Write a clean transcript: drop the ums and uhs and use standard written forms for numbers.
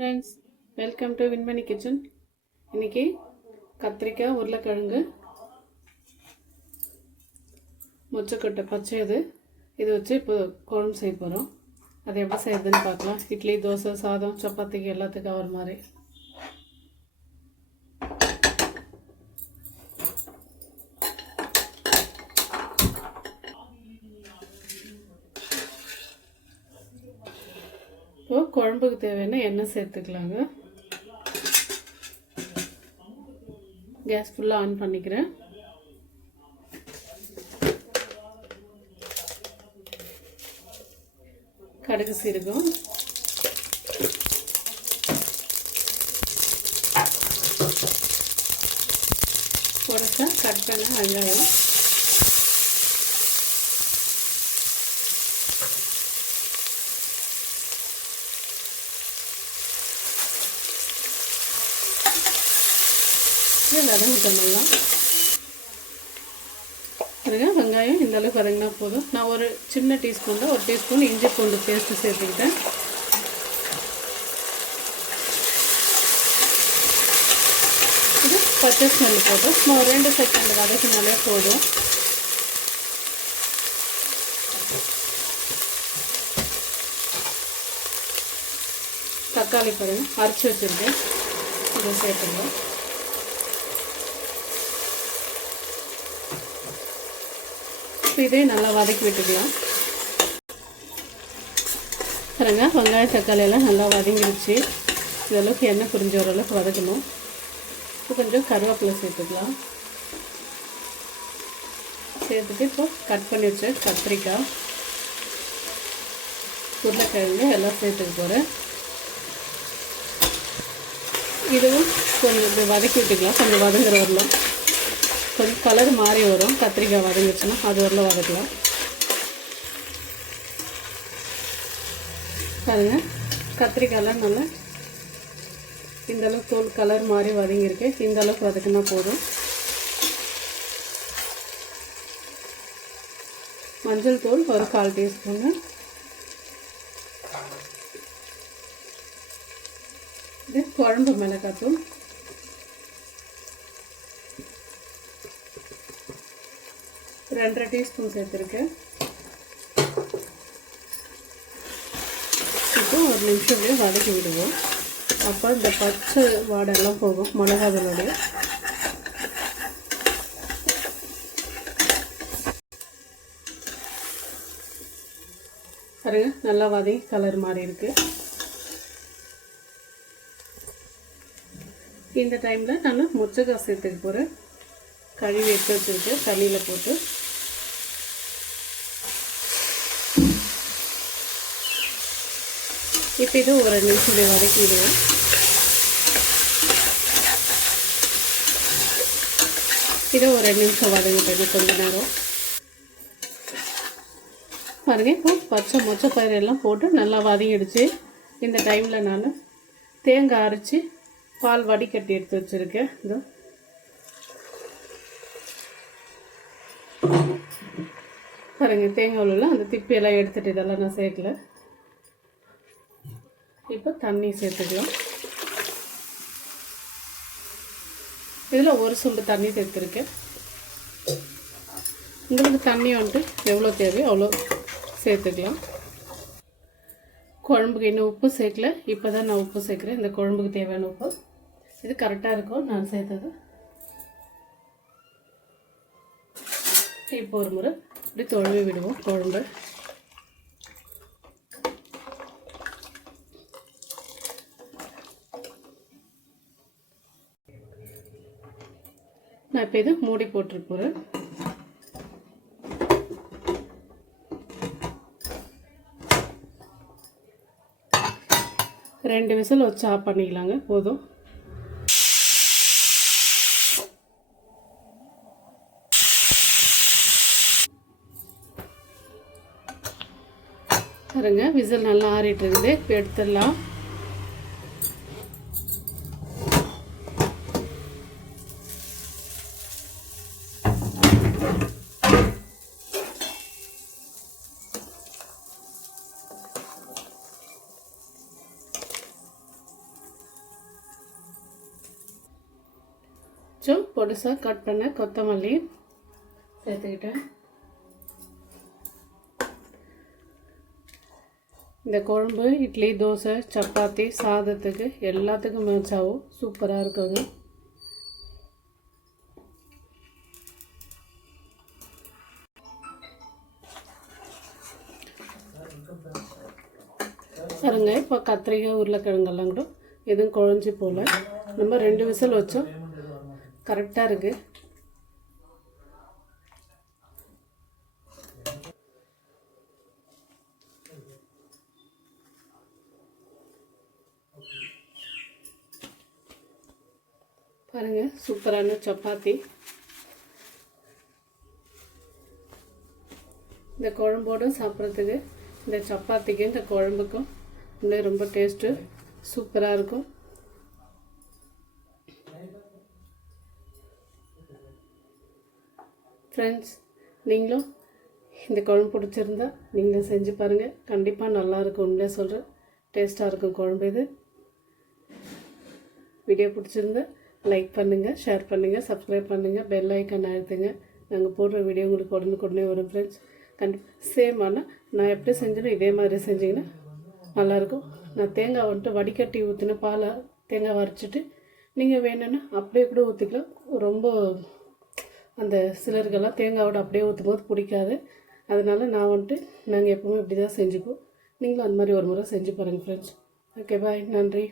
Friends, welcome to Vinmani kitchen. இன்றைக்கி கத்திரிக்காய், உருளைக்கிழங்கு, மொச்சக்கொட்டை பச்சை இது வச்சு இப்போ குழம்பு செய்ய போகிறோம். அது எப்படி செய்யறதுன்னு பார்க்கலாம். இட்லி, தோசை, சாதம், சப்பாத்திக்கு எல்லாத்துக்கும் ஆகிற மாதிரி. இப்போ குழம்புக்கு தேவையான எண்ணெய் சேர்த்துக்கலாங்க. கேஸ் ஃபுல்லாக ஆன் பண்ணிக்கிறேன். கடுகு, சீரகம், பொடிசா கட் பண்ண வெங்காயம், வதங்கிட்டோம்லாம் பாருங்க. வெங்காயம் இந்த அளவுக்கு வதங்கினா போதும். நான் ஒரு சின்ன டீஸ்பூனில் ஒரு டீஸ்பூன் இஞ்சி பூண்டு பேஸ்ட்டு சேர்த்துக்கிட்டேன். இது பச்சை ஸ்மெல் போட்டோம். நான் ஒரு 2 செகண்ட் வதக்கினாலே போதும். தக்காளி பாருங்கள், அரைச்சி வச்சுருக்கேன், இதை சேர்த்துக்கலாம். இதே நல்லா வதக்கி விட்டுக்கலாம். பாருங்க, வெங்காயம் தக்காளி எல்லாம் நல்லா வதங்கிடுச்சு. இதளவுக்கு எண்ணெய் புரிஞ்ச ஓரளவுக்கு வதக்கணும். இப்போ கொஞ்சம் கருவேப்பிலை சேர்த்துக்கலாம். சேர்த்துட்டு இப்போ கட் பண்ணி வச்ச கத்திரிக்காய், உருளைக்கிழங்கு எல்லாம் சேர்த்துக்க போகிறேன். இதுவும் கொஞ்சம் வதக்கி விட்டுக்கலாம். கொஞ்சம் வதங்குற வரலாம், கொஞ்சம் கலர் மாறி வரும். கத்திரிக்காய் வதங்கிடுச்சுன்னா அது வரல வதக்கலாம். பாருங்க, கத்திரிக்காயெல்லாம் நல்லா இந்தளவுக்கு தோல் கலர் மாறி வதங்கியிருக்கு. இந்தளவுக்கு வதக்குனா போதும். மஞ்சள் தூள் ஒரு 1/4 டீஸ்பூனு. இது குழம்பு மிளகாத்தூள். ஒரு 2.5 டீஸ்பூன் சேர்த்துருக்கேன். இப்போ ஒரு நிமிஷம் வதக்கி விடுவோம். அப்போ இந்த பச்சை வாடெல்லாம் போகும் மிளகாதூளுடைய. பாருங்க, நல்லா வதங்கி கலர் மாறி இருக்கு. இந்த டைமில் நான் மொச்சக்காய் சேர்த்துக்க போகிறேன். கழுவி எடுத்து வச்சுருக்கேன், தண்ணியில் போட்டு. இப்போ இது ஒரு 2 நிமிஷம் வதக்கிடுவேன். இதை ஒரு 2 நிமிஷம் வதங்கிட்டேன், கொஞ்ச நேரம். பாருங்க, இப்போ மொச்சப்பயிறு எல்லாம் போட்டு நல்லா வதங்கிடுச்சு. இந்த டைமில் நான் தேங்காய் அரைச்சி பால் வடிகட்டி எடுத்து வச்சுருக்கேன். இதோ பாருங்க, தேங்காயில் அந்த திப்பியெல்லாம் எடுத்துகிட்டு இதெல்லாம் நான் சேர்க்கல. இப்போ தண்ணி சேர்த்துக்கலாம். இதில் ஒரு சொம்பு தண்ணி சேர்த்துருக்கேன். உங்களுக்கு தண்ணி வந்துட்டு எவ்வளோ தேவையோ அவ்வளோ சேர்த்துக்கலாம். குழம்புக்கு இன்னும் உப்பு சேர்க்கல. இப்போ தான் நான் உப்பு சேர்க்குறேன். இந்த குழம்புக்கு தேவையான உப்பு இது கரெக்டாக இருக்கும் நான் சேர்த்தது. இப்போ ஒரு முறை இப்படி தொழுவி விடுவோம் குழம்பு. நான் இப்போ இது மூடி போட்டிருப்பேன். ரெண்டு விசில் வச்சு ஆஃப் பண்ணிக்கலாங்க, போதும். பாருங்க, விசில் நல்லா ஆறிட்டு இருக்குது. இப்போ எடுத்துடலாம். பொடிசாக கட் பண்ண கொத்தமல்லி சேர்த்துக்கிட்டேன். இந்த குழம்பு இட்லி, தோசை, சப்பாத்தி, சாதத்துக்கு எல்லாத்துக்கும் மேட்ச் ஆகும். சூப்பராக இருக்குங்க. பாருங்க, இப்போ கத்திரிக்காய், உருளைக்கிழங்கெல்லாம் கூட எதுவும் குழஞ்சி போல். நம்ம 2 விசில் வச்சோம், கரெக்டாக இருக்குது. பாருங்கள், சூப்பரான சப்பாத்தி. இந்த குழம்போடு சாப்பிட்றதுக்கு இந்த சப்பாத்திக்கும் இந்த குழம்புக்கும் இன்னும் ரொம்ப டேஸ்ட்டு சூப்பராக இருக்கும். ஃப்ரெண்ட்ஸ், நீங்களும் இந்த குழம்பு பிடிச்சிருந்தா நீங்களும் செஞ்சு பாருங்கள். கண்டிப்பாக நல்லாயிருக்கும். உண்மையாக சொல்கிறேன், டேஸ்ட்டாக இருக்கும் குழம்பு இது. வீடியோ பிடிச்சிருந்தா லைக் பண்ணுங்கள், ஷேர் பண்ணுங்கள், சப்ஸ்கிரைப் பண்ணுங்கள், பெல் ஐக்கான் அழுத்துங்க. நாங்கள் போடுற வீடியோ உங்களுக்கு உடனுக்குடனே வரும் ஃப்ரெண்ட்ஸ். கண்டிப்பாக சேம். ஆனால் நான் எப்படி செஞ்சேனோ இதே மாதிரி செஞ்சிங்கன்னா நல்லாயிருக்கும். நான் தேங்காய் வந்துட்டு வடிகட்டி ஊற்றின பாலை தேங்காய் வரைச்சிட்டு நீங்கள் வேணும்னா அப்படியே கூட ஊற்றிக்கலாம். ரொம்ப அந்த சிலருக்கெல்லாம் தேங்காயோட அப்படியே ஊற்றும் போது பிடிக்காது. அதனால் நான் வந்துட்டு நாங்கள் எப்போவுமே இப்படி தான் செஞ்சுக்குவோம். நீங்களும் அந்த மாதிரி ஒரு முறை செஞ்சு பாருங்கள் ஃப்ரெண்ட்ஸ். ஓகே, பாய், நன்றி.